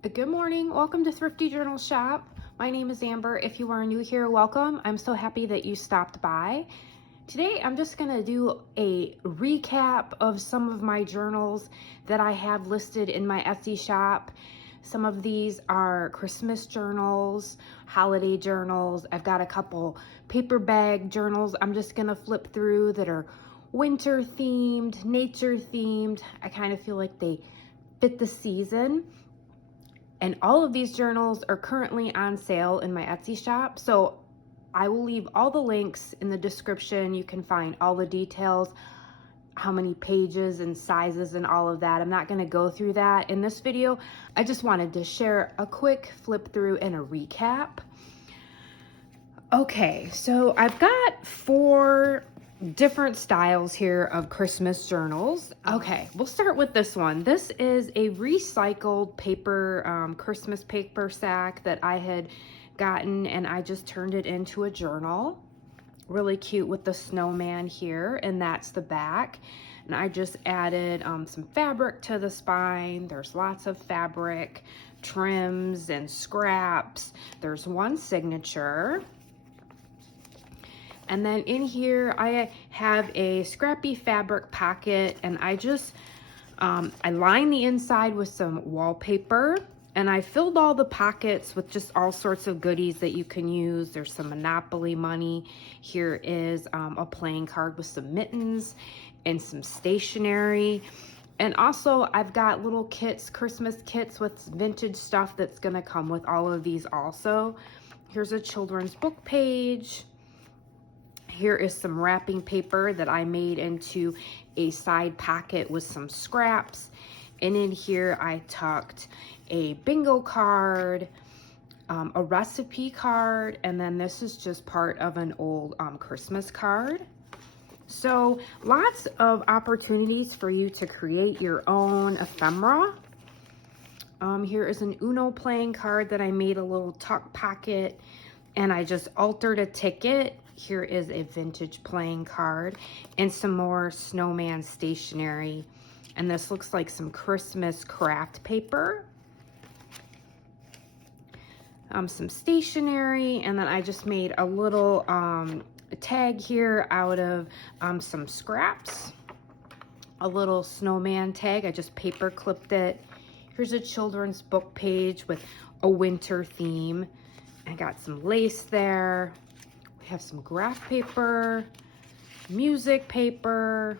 Good morning. Welcome to Thrifty Journal Shop. My name is Amber. If you are new here, welcome. I'm so happy that you stopped by. Today, I'm just going to do a recap of some of my journals that I have listed in my Etsy shop. Some of these are Christmas journals, holiday journals. I've got a couple paper bag journals I'm just going to flip through that are winter themed, nature themed. I kind of feel like they fit the season. And all of these journals are currently on sale in my Etsy shop. So I will leave all the links in the description. You can find all the details, how many pages and sizes and all of that. I'm not going to go through that in this video. I just wanted to share a quick flip through and a recap. Okay, so I've got 4 different styles here of Christmas journals. Okay, we'll start with this one. This is a recycled paper, Christmas paper sack that I had gotten, and I just turned it into a journal. Really cute with the snowman here, and that's the back. And I just added some fabric to the spine. There's lots of fabric, trims and scraps. There's one signature. And then in here, I have a scrappy fabric pocket, and I just, I lined the inside with some wallpaper, and I filled all the pockets with just all sorts of goodies that you can use. There's some Monopoly money. Here is a playing card with some mittens and some stationery. And also, I've got little kits, Christmas kits with vintage stuff that's gonna come with all of these also. Here's a children's book page. Here is some wrapping paper that I made into a side pocket with some scraps. And in here I tucked a bingo card, a recipe card, and then this is just part of an old Christmas card. So lots of opportunities for you to create your own ephemera. Here is an Uno playing card that I made a little tuck pocket, and I just altered a ticket. Here is a vintage playing card and some more snowman stationery. And this looks like some Christmas craft paper. Some stationery, and then I just made a little tag here out of some scraps. A little snowman tag, I just paper clipped it. Here's a children's book page with a winter theme. I got some lace there. Have some graph paper, music paper,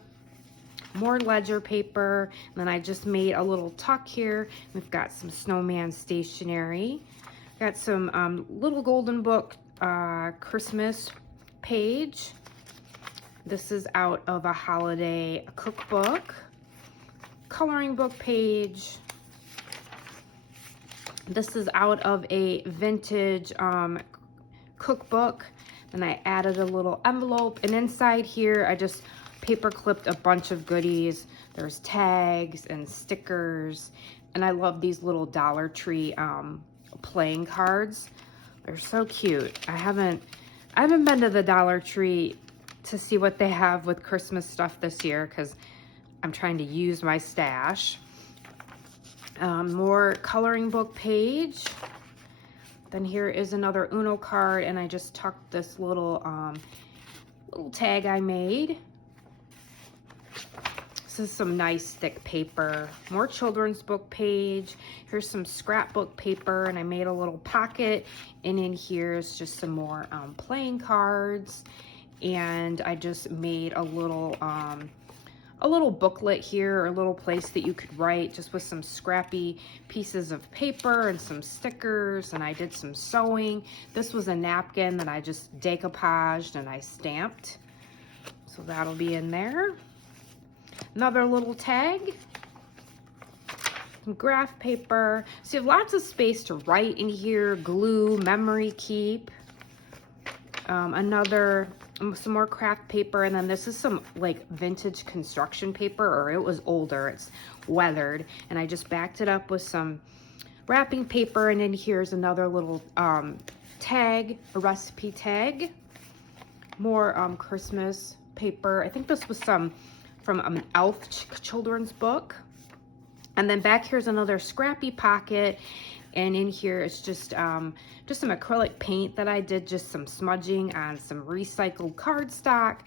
more ledger paper, and then I just made a little tuck here. We've got some snowman stationery. Got some little golden book Christmas page. This is out of a holiday cookbook. Coloring book page. This is out of a vintage cookbook. And I added a little envelope, and inside here I just paper clipped a bunch of goodies. There's tags and stickers, and I love these little Dollar Tree playing cards. They're so cute. I haven't been to the Dollar Tree to see what they have with Christmas stuff this year because I'm trying to use my stash. More coloring book page. Then here is another Uno card, and I just tucked this little little tag I made. This is some nice thick paper. More children's book page. Here's some scrapbook paper, and I made a little pocket. And in here is just some more playing cards. And I just made a little booklet here, or a little place that you could write just with some scrappy pieces of paper and some stickers, and I did some sewing. This was a napkin that I just decoupaged and I stamped. So that'll be in there. Another little tag. Some graph paper. So you have lots of space to write in here, glue, memory keep. Some more craft paper, and then this is some like vintage construction paper, or it was older, it's weathered, and I just backed it up with some wrapping paper. And then here's another little tag, a recipe tag. More Christmas paper. I think this was some from an Elf children's book. And then back here's another scrappy pocket. And in here it's just some acrylic paint that I did, just some smudging on some recycled cardstock.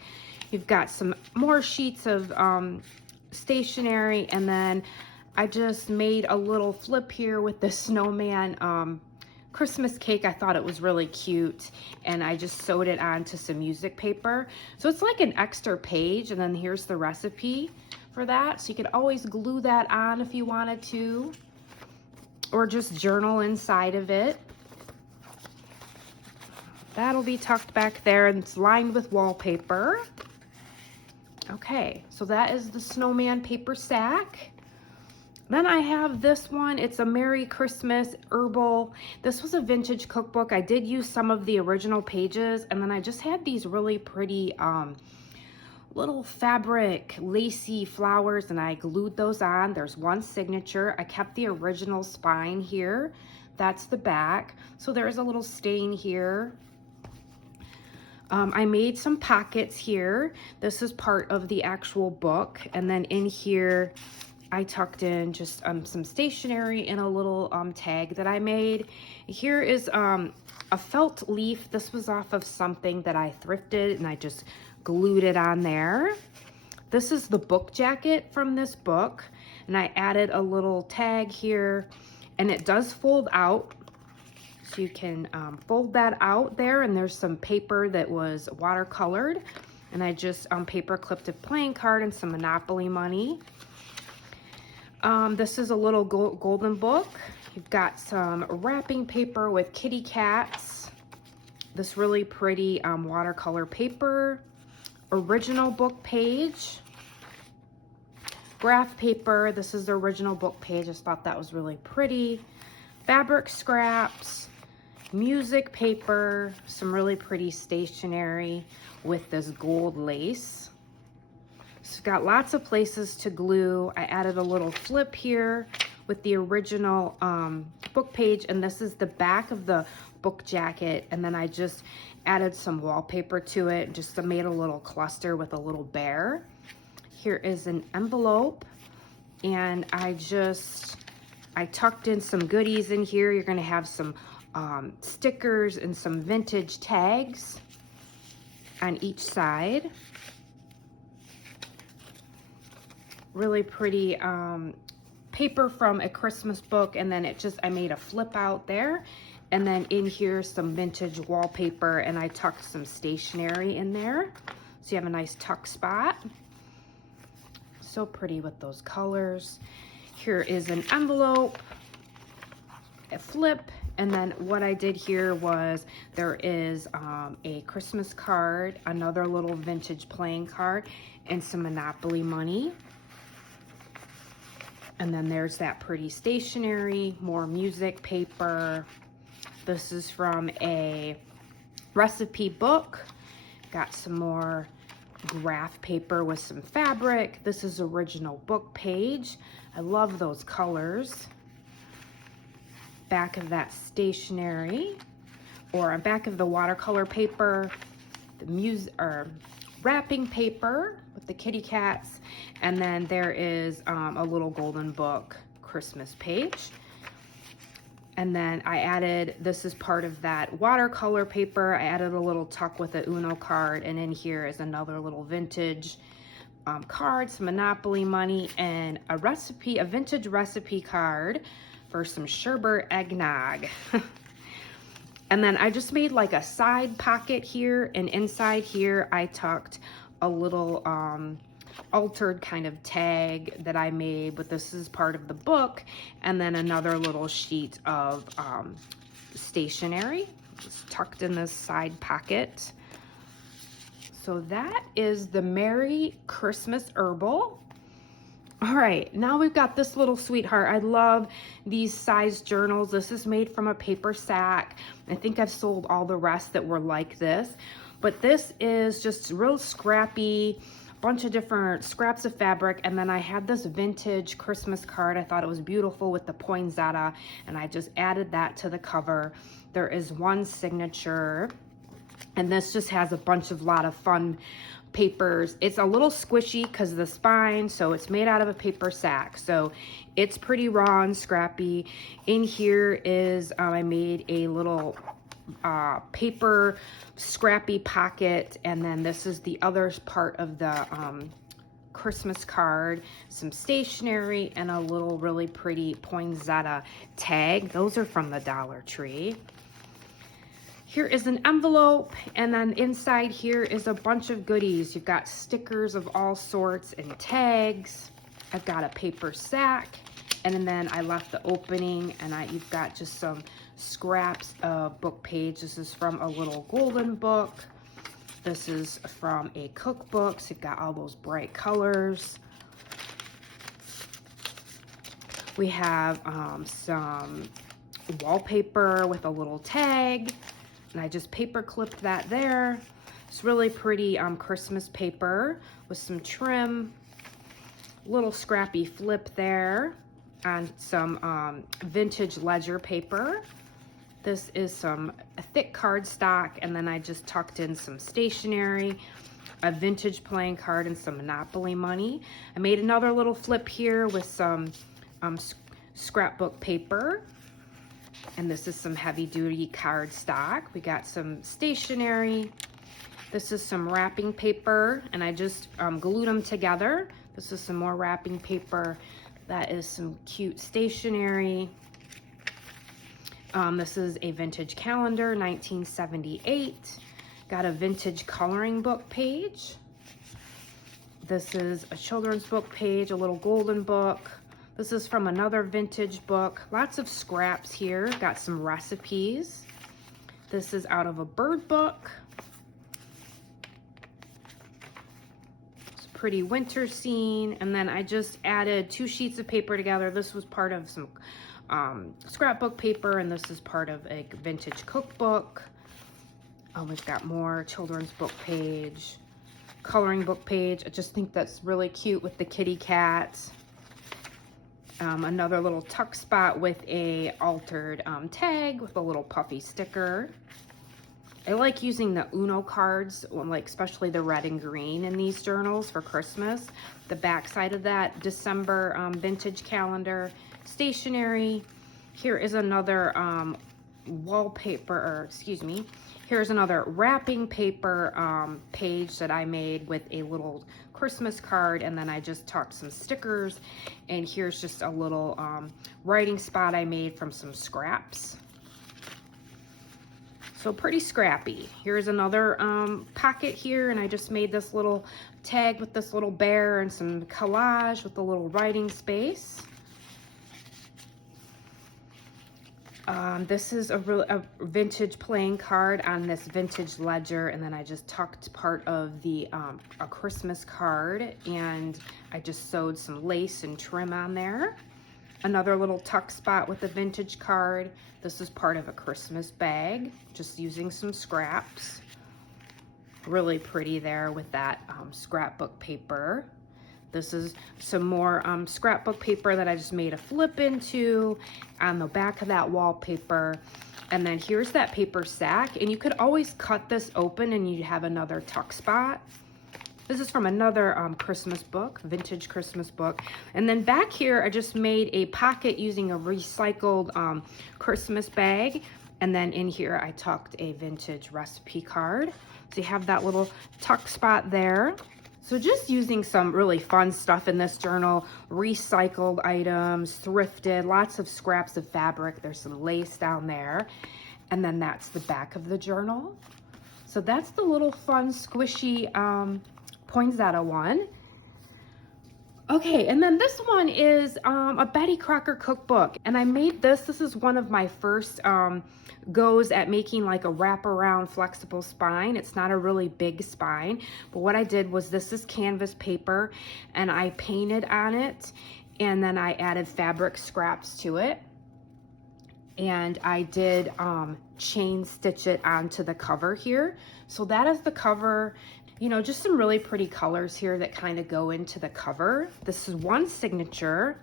You've got some more sheets of stationery, and then I just made a little flip here with the snowman Christmas cake. I thought it was really cute, and I just sewed it onto some music paper. So it's like an extra page, and then here's the recipe for that. So you could always glue that on if you wanted to, or just journal inside of it. That'll be tucked back there, and it's lined with wallpaper. Okay, so that is the snowman paper sack. Then I have this one. It's a Merry Christmas herbal. This was a vintage cookbook. I did use some of the original pages, and then I just had these really pretty little fabric lacy flowers, and I glued those on. There's one signature. I kept the original spine here. That's the back. So there's a little stain here. I made some pockets here. This is part of the actual book. And then in here, I tucked in just some stationery and a little tag that I made. Here is a felt leaf. This was off of something that I thrifted, and I just glued it on there. This is the book jacket from this book, and I added a little tag here, and it does fold out. So you can fold that out there, and there's some paper that was watercolored, and I just paper clipped a playing card and some Monopoly money. This is a little golden book. You've got some wrapping paper with kitty cats. This really pretty watercolor paper. Original book page. Graph paper. This is the original book page. I just thought that was really pretty. Fabric scraps. Music paper. Some really pretty stationery with this gold lace. So it's got lots of places to glue. I added a little flip here with the original book page, and this is the back of the book jacket, and then I just added some wallpaper to it, just made a little cluster with a little bear. Here is an envelope, and I tucked in some goodies in here. You're gonna have some stickers and some vintage tags on each side. Really pretty paper from a Christmas book, and then I made a flip out there, and then in here some vintage wallpaper, and I tucked some stationery in there, so you have a nice tuck spot. So pretty with those colors. Here is an envelope, a flip, and then what I did here was there is a Christmas card, another little vintage playing card, and some Monopoly money. And then there's that pretty stationery, more music paper. This is from a recipe book. Got some more graph paper with some fabric. This is original book page. I love those colors. Back of that stationery, or back of the watercolor paper, the wrapping paper with the kitty cats, and then there is a little golden book Christmas page. And then I added, this is part of that watercolor paper, I added a little tuck with a Uno card, and in here is another little vintage card, some Monopoly money, and a vintage recipe card for some sherbet eggnog. And then I just made like a side pocket here, and inside here I tucked a little altered kind of tag that I made, but this is part of the book, and then another little sheet of stationery. It's tucked in this side pocket. So that is the Merry Christmas Herbal. All right, now we've got this little sweetheart. I love these size journals. This is made from a paper sack. I think I've sold all the rest that were like this, but this is just real scrappy, bunch of different scraps of fabric, and then I had this vintage Christmas card. I thought it was beautiful with the poinsettia, and I just added that to the cover. There is one signature, and this just has a lot of fun papers. It's a little squishy because of the spine, so it's made out of a paper sack. So it's pretty raw and scrappy. In here is, I made a little paper scrappy pocket, and then this is the other part of the Christmas card, some stationery, and a little really pretty poinsettia tag. Those are from the Dollar Tree. Here is an envelope, and then inside here is a bunch of goodies. You've got stickers of all sorts and tags. I've got a paper sack, and then I left the opening, and you've got just some scraps of book page. This is from a little golden book. This is from a cookbook, so you've got all those bright colors. We have some wallpaper with a little tag, and I just paper clipped that there. It's really pretty Christmas paper with some trim, little scrappy flip there, and some vintage ledger paper. This is some thick cardstock, and then I just tucked in some stationery, a vintage playing card, and some Monopoly money. I made another little flip here with some scrapbook paper, and this is some heavy-duty cardstock. We got some stationery. This is some wrapping paper, and I just glued them together. This is some more wrapping paper. That is some cute stationery. This is a vintage calendar, 1978. Got a vintage coloring book page. This is a children's book page, a little golden book. This is from another vintage book. Lots of scraps here. Got some recipes. This is out of a bird book. It's a pretty winter scene. And then I just added 2 sheets of paper together. This was part of some scrapbook paper, and this is part of a vintage cookbook. We've got more children's book page, coloring book page. I just think that's really cute with the kitty cats. Another little tuck spot with a altered tag with a little puffy sticker. I like using the Uno cards, like especially the red and green in these journals for Christmas. The back side of that December vintage calendar, stationery. Here is another here's another wrapping paper page that I made with a little Christmas card, and then I just tucked some stickers, and here's just a little writing spot I made from some scraps. So pretty scrappy. Here's another pocket here, and I just made this little tag with this little bear and some collage with a little writing space. This is a vintage playing card on this vintage ledger, and then I just tucked part of the a Christmas card, and I just sewed some lace and trim on there. Another little tuck spot with a vintage card. This is part of a Christmas bag, just using some scraps. Really pretty there with that scrapbook paper. This is some more scrapbook paper that I just made a flip into on the back of that wallpaper. And then here's that paper sack, and you could always cut this open and you have another tuck spot. This is from another Christmas book, vintage Christmas book. And then back here, I just made a pocket using a recycled Christmas bag. And then in here, I tucked a vintage recipe card. So you have that little tuck spot there. So just using some really fun stuff in this journal, recycled items, thrifted, lots of scraps of fabric. There's some lace down there. And then that's the back of the journal. So that's the little fun, squishy poinsettia one. Okay, and then this one is a Betty Crocker cookbook. And I made this. This is one of my first goes at making like a wraparound flexible spine. It's not a really big spine, but what I did was this is canvas paper, and I painted on it, and then I added fabric scraps to it, and I did chain stitch it onto the cover here. So that is the cover. You know, just some really pretty colors here that kind of go into the cover. This is one signature.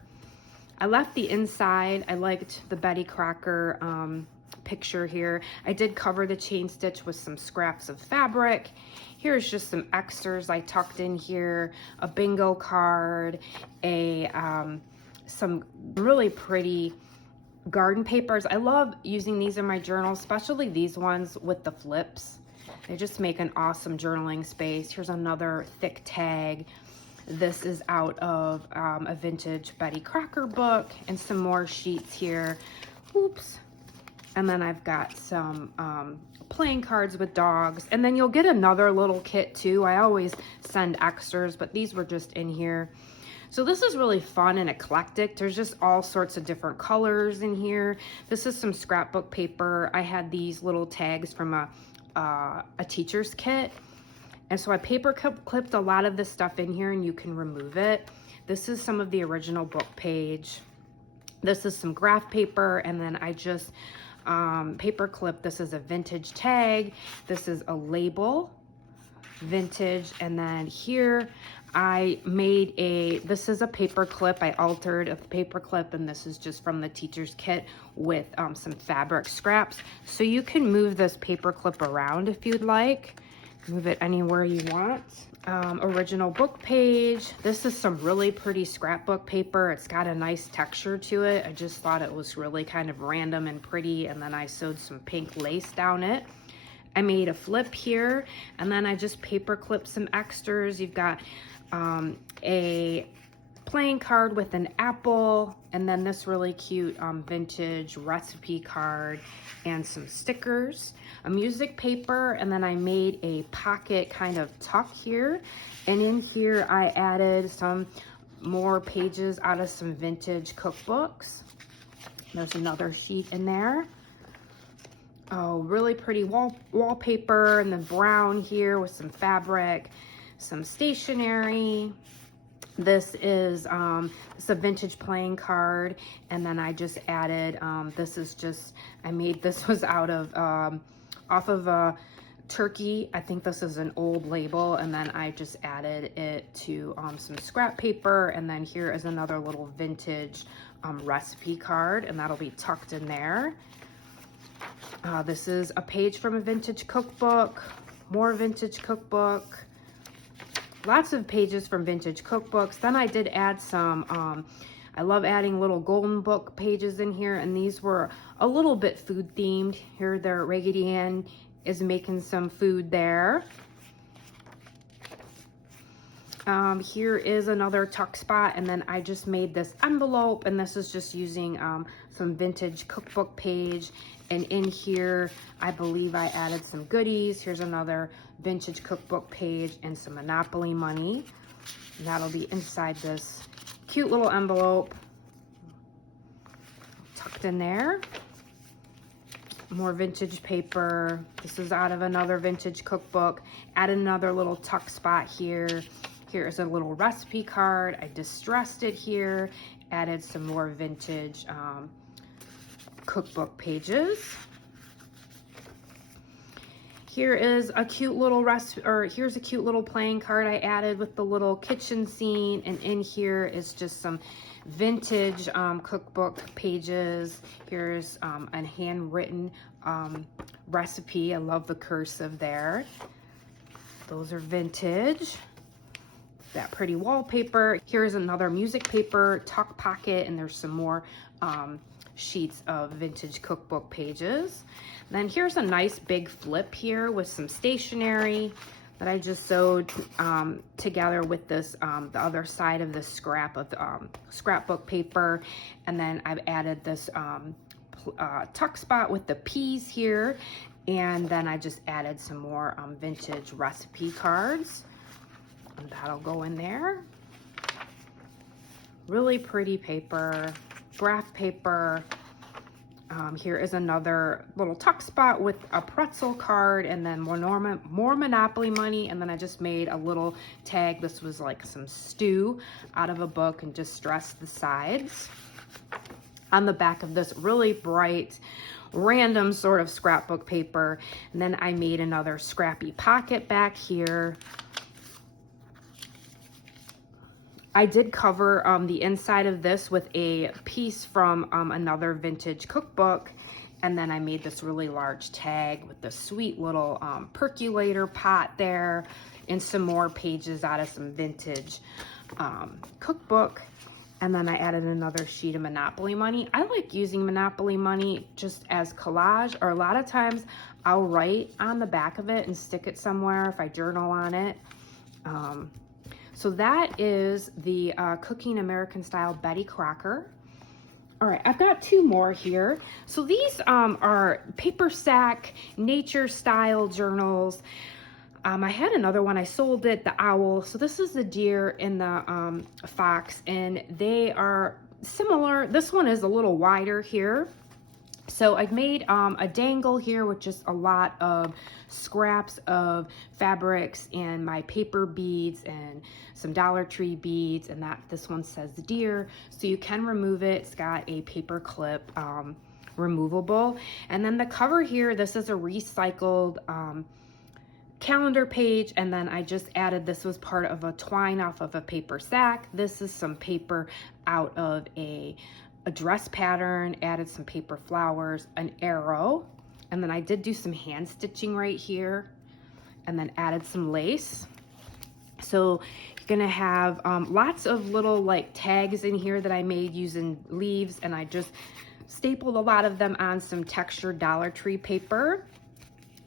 I left the inside. I liked the Betty Crocker picture here. I did cover the chain stitch with some scraps of fabric, Here's just some extras I tucked in here, a bingo card, some really pretty garden papers. I love using these in my journal, especially these ones with the flips. They just make an awesome journaling space. Here's another thick tag. This is out of a vintage Betty Crocker book, and some more sheets here. Oops. And then I've got some playing cards with dogs. And then you'll get another little kit too. I always send extras, but these were just in here. So this is really fun and eclectic. There's just all sorts of different colors in here. This is some scrapbook paper. I had these little tags from a teacher's kit. And so I paper clipped a lot of this stuff in here, and you can remove it. This is some of the original book page. This is some graph paper, and then I just paper clip. This is a vintage tag. This is a label, vintage, and then here I made this is a paper clip. I altered a paper clip, and this is just from the teacher's kit with some fabric scraps. So you can move this paper clip around if you'd like. Move it anywhere you want. Original book page. This is some really pretty scrapbook paper. It's got a nice texture to it. I just thought it was really kind of random and pretty, and then I sewed some pink lace down it. I made a flip here, and then I just paper clipped some extras. You've got a playing card with an apple, and then this really cute vintage recipe card and some stickers, a music paper, and then I made a pocket kind of tuck here, and in here I added some more pages out of some vintage cookbooks. There's another sheet in there. Oh, really pretty wallpaper, and then brown here with some fabric, some stationery. This is it's a vintage playing card, and then I just added this was out of off of a turkey. I think this is an old label, and then I just added it to some scrap paper, and then here is another little vintage recipe card, and that'll be tucked in there. This is a page from a vintage cookbook, more vintage cookbook. Lots of pages from vintage cookbooks. Then I did add some, I love adding little golden book pages in here, and these were a little bit food themed. Here their Raggedy Ann is making some food there. Here is another tuck spot, and then I just made this envelope, and this is just using some vintage cookbook page. And in here, I believe I added some goodies. Here's another vintage cookbook page and some Monopoly money. And that'll be inside this cute little envelope. Tucked in there. More vintage paper. This is out of another vintage cookbook. Added another little tuck spot here. Here's a little recipe card. I distressed it here. Added some more vintage cookbook pages. Here is a cute little here's a cute little playing card I added with the little kitchen scene, and in here is just some vintage cookbook pages. Here's a handwritten recipe. I love the cursive there. Those are vintage. That pretty wallpaper. Here's another music paper tuck pocket, and there's some more sheets of vintage cookbook pages. Then here's a nice big flip here with some stationery that I just sewed together with this the other side of the scrap of scrapbook paper, and then I've added this tuck spot with the peas here, and then I just added some more vintage recipe cards, and that'll go in there. Really pretty paper, graph paper. Here is another little tuck spot with a pretzel card, and then more Monopoly money, and then I just made a little tag. This was like some stew out of a book, and distressed the sides. On the back of this really bright, random sort of scrapbook paper, and then I made another scrappy pocket back here. I did cover the inside of this with a piece from another vintage cookbook, And then I made this really large tag with the sweet little percolator pot there, and some more pages out of some vintage cookbook. And then I added another sheet of Monopoly money. I like using Monopoly money just as collage, or a lot of times I'll write on the back of it and stick it somewhere if I journal on it. So that is the Cooking American Style Betty Crocker. All right, I've got two more here. So these are paper sack nature style journals. I had another one, I sold it, the owl. So this is the deer and the fox, and they are similar. This one is a little wider here. So I've made a dangle here with just a lot of scraps of fabrics and my paper beads and some Dollar Tree beads, and this one says deer, so you can remove it. It's got a paper clip removable. And then the cover here, this is a recycled calendar page, and then I just added, this was part of a twine off of a paper sack. This is some paper out of a dress pattern, added some paper flowers, an arrow, and then I did do some hand stitching right here, and then added some lace. So you're gonna have lots of little like tags in here that I made using leaves, and I just stapled a lot of them on some textured Dollar Tree paper.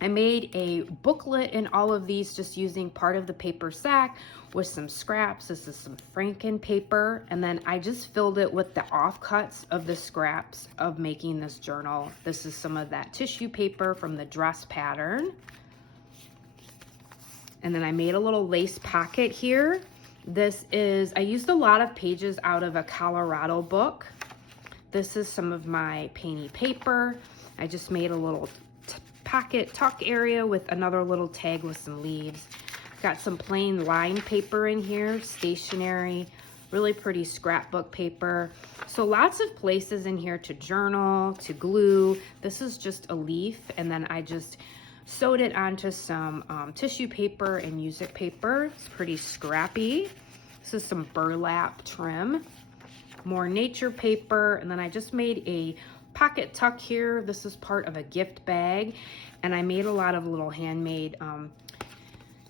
I made a booklet in all of these just using part of the paper sack with some scraps. This is some Franken paper, and then I just filled it with the offcuts of the scraps of making this journal. This is some of that tissue paper from the dress pattern. And then I made a little lace pocket here. This is, I used a lot of pages out of a Colorado book. This is some of my painty paper. I just made a little pocket tuck area with another little tag with some leaves. Got some plain lined paper in here, stationery, really pretty scrapbook paper. So lots of places in here to journal, to glue. This is just a leaf, and then I just sewed it onto some tissue paper and music paper. It's pretty scrappy. This is some burlap trim, more nature paper, and then I just made a pocket tuck here. This is part of a gift bag, and I made a lot of little handmade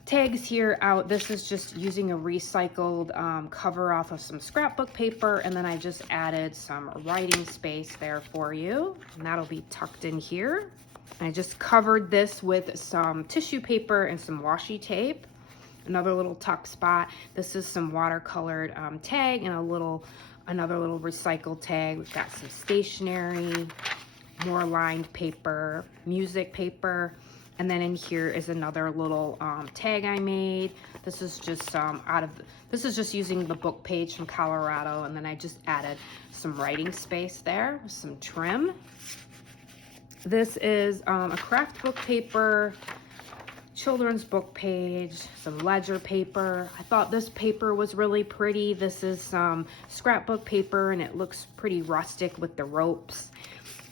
tags here out. This is just using a recycled cover off of some scrapbook paper, and then I just added some writing space there for you, and that'll be tucked in here. I just covered this with some tissue paper and some washi tape. Another little tuck spot. This is some watercolored tag and another little recycled tag. We've got some stationery, more lined paper, music paper, and then in here is another little tag I made. This is just this is just using the book page from Colorado, and then I just added some writing space there, some trim. This is a craft book paper, children's book page, some ledger paper. I thought this paper was really pretty. This is some scrapbook paper, and it looks pretty rustic with the ropes.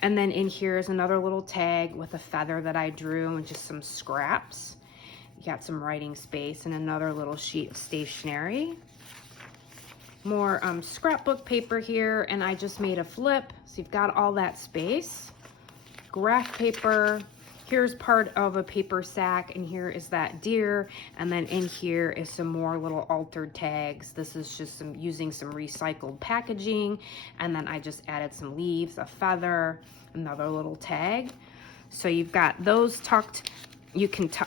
And then in here is another little tag with a feather that I drew and just some scraps. You got some writing space and another little sheet of stationery. More scrapbook paper here, and I just made a flip, so you've got all that space. Graph paper. Here's part of a paper sack, and here is that deer, and then in here is some more little altered tags. This is just using some recycled packaging, and then I just added some leaves, a feather, another little tag. So you've got those tucked.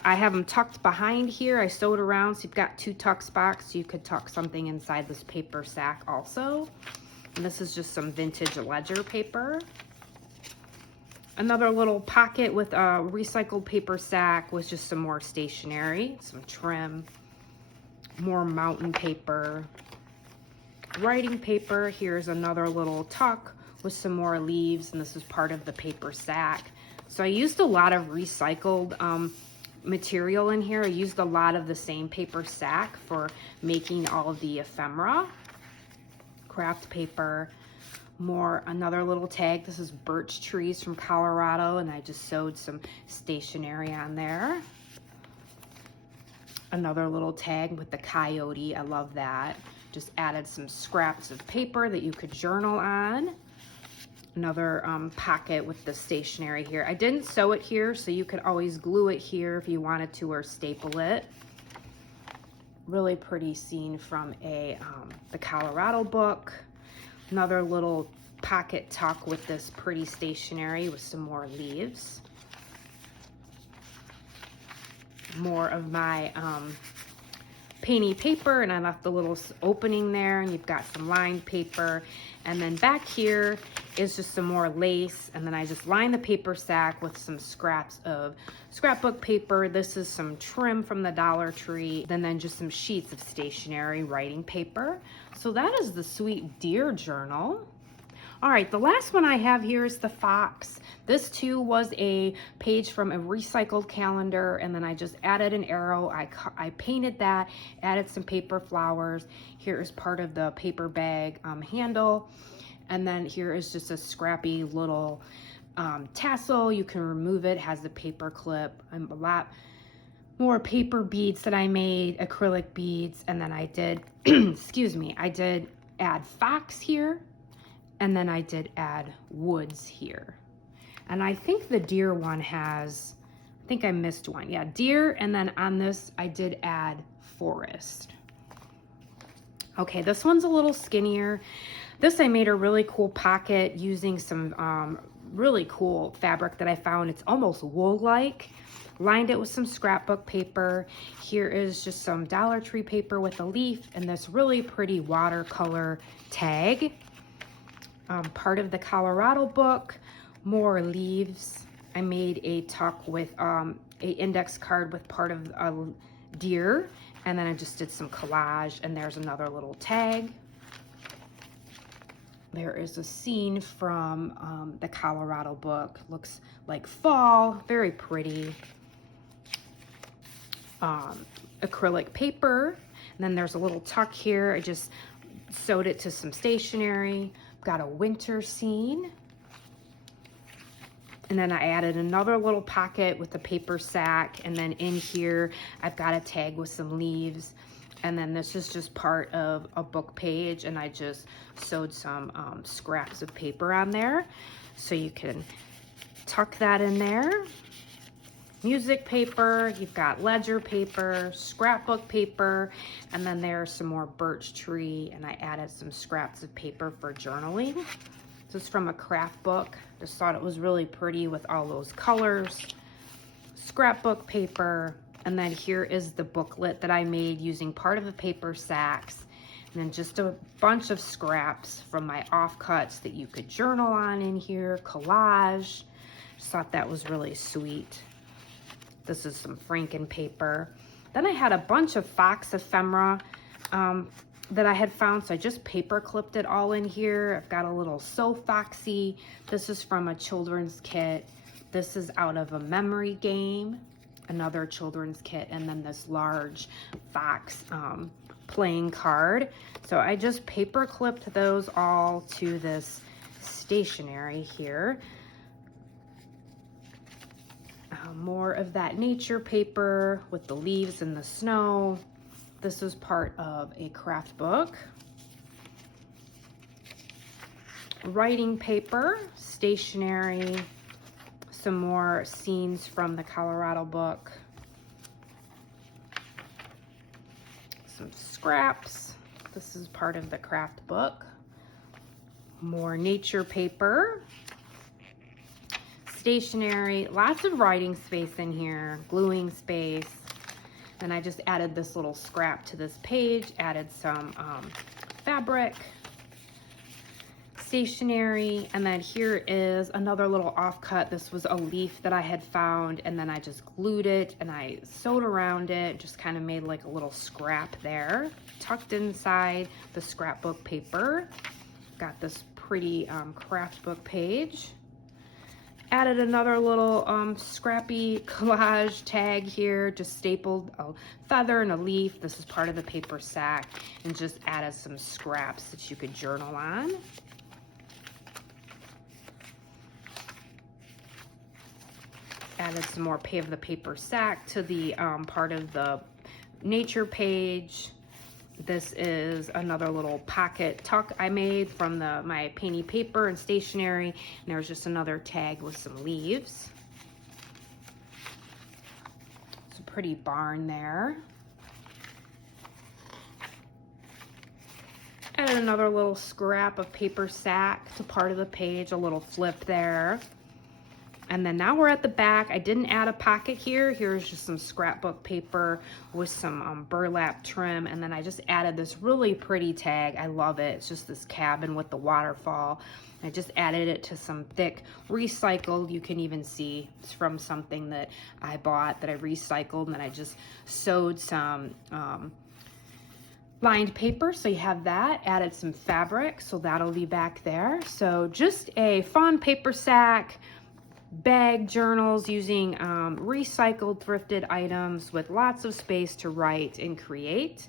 I have them tucked behind here. I sewed around, so you've got two tuck spots, so you could tuck something inside this paper sack also. And this is just some vintage ledger paper. Another little pocket with a recycled paper sack with just some more stationery, some trim, more mountain paper, writing paper. Here's another little tuck with some more leaves, and this is part of the paper sack. So I used a lot of recycled material in here. I used a lot of the same paper sack for making all of the ephemera, craft paper. Another little tag. This is birch trees from Colorado, and I just sewed some stationery on there. Another little tag with the coyote. I love that. Just added some scraps of paper that you could journal on. Another pocket with the stationery here. I didn't sew it here, so you could always glue it here if you wanted to, or staple it. Really pretty scene from the Colorado book. Another little pocket tuck with this pretty stationery with some more leaves. More of my painty paper, and I left the little opening there, and you've got some lined paper. And then back here is just some more lace, and then I just lined the paper sack with some scraps of scrapbook paper. This is some trim from the Dollar Tree, and then just some sheets of stationery writing paper. So that is the Sweet Deer journal. All right, the last one I have here is the fox. This too was a page from a recycled calendar, and then I just added an arrow. I painted that, added some paper flowers. Here is part of the paper bag handle, and then here is just a scrappy little tassel. You can remove it, has the paper clip, and a lot more paper beads that I made, acrylic beads, and then I did, excuse me, I did add fox here. And then I did add woods here. And I think the deer one has, I think I missed one. Yeah, deer, and then on this, I did add forest. Okay, this one's a little skinnier. This I made a really cool pocket using some really cool fabric that I found. It's almost wool-like. Lined it with some scrapbook paper. Here is just some Dollar Tree paper with a leaf and this really pretty watercolor tag. Part of the Colorado book, more leaves. I made a tuck with a index card with part of a deer, and then I just did some collage, and there's another little tag. There is a scene from the Colorado book. Looks like fall, very pretty. Acrylic paper, and then there's a little tuck here. I just sewed it to some stationery. Got a winter scene, and then I added another little pocket with a paper sack, and then in here I've got a tag with some leaves, and then this is just part of a book page, and I just sewed some scraps of paper on there, so you can tuck that in there. Music paper, you've got ledger paper, scrapbook paper, and then there's some more birch tree, and I added some scraps of paper for journaling. This is from a craft book. Just thought it was really pretty with all those colors. Scrapbook paper, and then here is the booklet that I made using part of the paper sacks, and then just a bunch of scraps from my offcuts that you could journal on in here, collage. Just thought that was really sweet. This is some Franken paper. Then I had a bunch of fox ephemera that I had found, so I just paper clipped it all in here. I've got a little So Foxy. This is from a children's kit. This is out of a memory game, another children's kit, and then this large fox playing card. So I just paper clipped those all to this stationery here. More of that nature paper with the leaves and the snow. This is part of a craft book. Writing paper, stationery, some more scenes from the Colorado book. Some scraps. This is part of the craft book. More nature paper. Stationery, lots of writing space in here, gluing space. Then I just added this little scrap to this page, added some fabric, stationery, and then here is another little offcut. This was a leaf that I had found, and then I just glued it and I sewed around it, just kind of made like a little scrap there, tucked inside the scrapbook paper. Got this pretty craft book page. Added another little scrappy collage tag here, just stapled a feather and a leaf. This is part of the paper sack, and just added some scraps that you could journal on. Added some more of the paper sack to the part of the nature page. This is another little pocket tuck I made from my painty paper and stationery. And there's just another tag with some leaves. It's a pretty barn there. Added another little scrap of paper sack to part of the page, a little flip there. And then now we're at the back. I didn't add a pocket here. Here's just some scrapbook paper with some burlap trim. And then I just added this really pretty tag. I love it. It's just this cabin with the waterfall. I just added it to some thick recycled. You can even see it's from something that I bought that I recycled. And then I just sewed some lined paper, so you have that. Added some fabric, so that'll be back there. So just a fun paper sack, bag journals using recycled thrifted items with lots of space to write and create.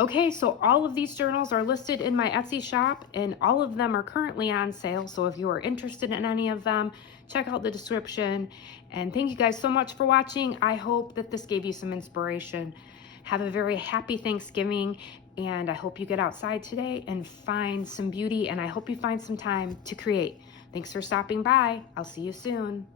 Okay, so all of these journals are listed in my Etsy shop, and all of them are currently on sale. So if you are interested in any of them, check out the description. And thank you guys so much for watching. I hope that this gave you some inspiration. Have a very happy Thanksgiving, and I hope you get outside today and find some beauty, and I hope you find some time to create. Thanks for stopping by. I'll see you soon.